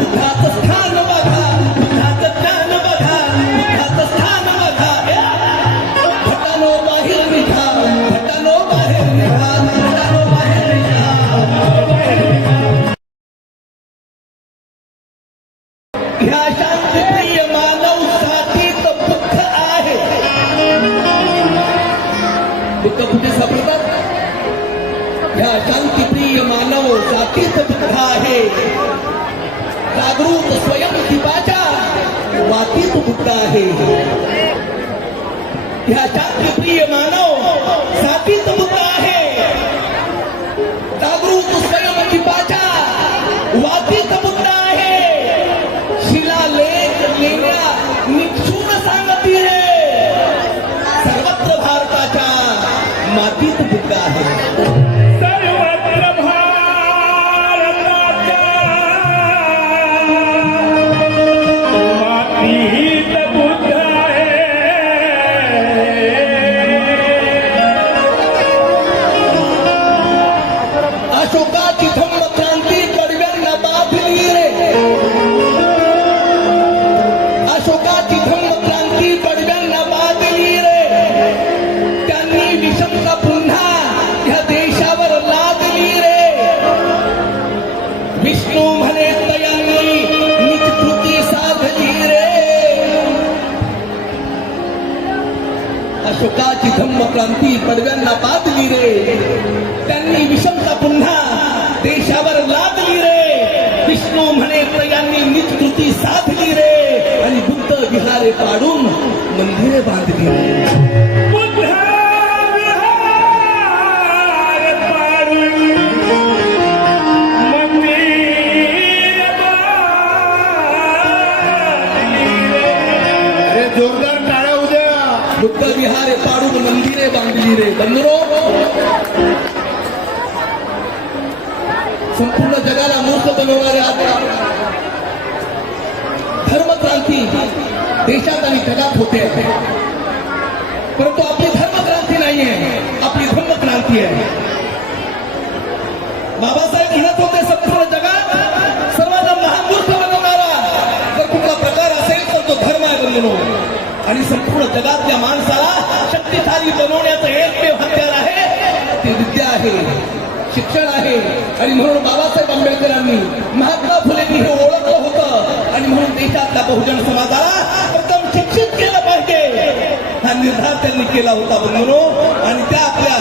बुद्धाचं स्थान बघा, बुद्धाचं ज्ञान बघा, बुद्धाचं स्थान बघा. भटानो बाहेर निघा, भटानो बाहेर निघा, भटानो बाहेर निघा. ह्या शांतप्रिय मानव साथीत बुद्ध आहे. बुद्ध कुठे सापडतात? ह्या शांतिप्रिय मानव जातीत बुद्ध आहे. जागृत स्वयंदीपाच्या वातीत बुद्ध आहे. ह्या शांतिप्रिय मानव जातीत बुद्ध आहे. जागृत स्वयंदीपाच्या वातीत बुद्ध आहे. शिलालेख लेण्या निक्षून सांगती रे, सर्वत्र भारताच्या मातीत बुद्ध आहे. अशोकाची धम्म क्रांती कडव्यांना बांधली रे. अशोकाची धम्म क्रांती कडव्यांना बांधली रे. त्यांनी विषमता पुन्हा ह्या देशावर लादली रे. विष्णू म्हणे तयांनी नीच कृती साधली रे. अशोकाची धम्म क्रांती कडव्यांना बांधली रे. त्यांनी विषमता पुन्हा देशावर लादली रे. विष्णू म्हणे यांनी नीच कृती साधली रे. आणि बुद्ध विहारे पाडून मंदिरे बांधली रे. जोरदार टाळ्या उद्या. बुद्ध विहारे पाडून मंदिरे बांधली रे. बंधुरो, संपूर्ण जगाला मूर्ख बनवणारे धर्मक्रांती देशात आणि जगात होते, परंतु आपली धर्मक्रांती नाही आहे, आपली धम्मक्रांती आहे. बाबासाहेब म्हणत होते संपूर्ण जगात सर्वांना महामूर्ख बनवणारा जर कुठला प्रकार असेल तर तो धर्म आहे बंधुनो. आणि संपूर्ण जगातल्या माणसाला शक्तिशाली बनवण्याचं एकमेव हत्यार आहे ते विद्या आहे, शिक्षण आहे. आणि म्हणून बाबासाहेब आंबेडकरांनी, महात्मा फुलेंनी हे ओळखलं होतं. आणि म्हणून देशातल्या बहुजन समाजाला प्रथम शिक्षित केलं पाहिजे हा निर्धार त्यांनी केला होता बंधुनो. आणि त्या आपल्या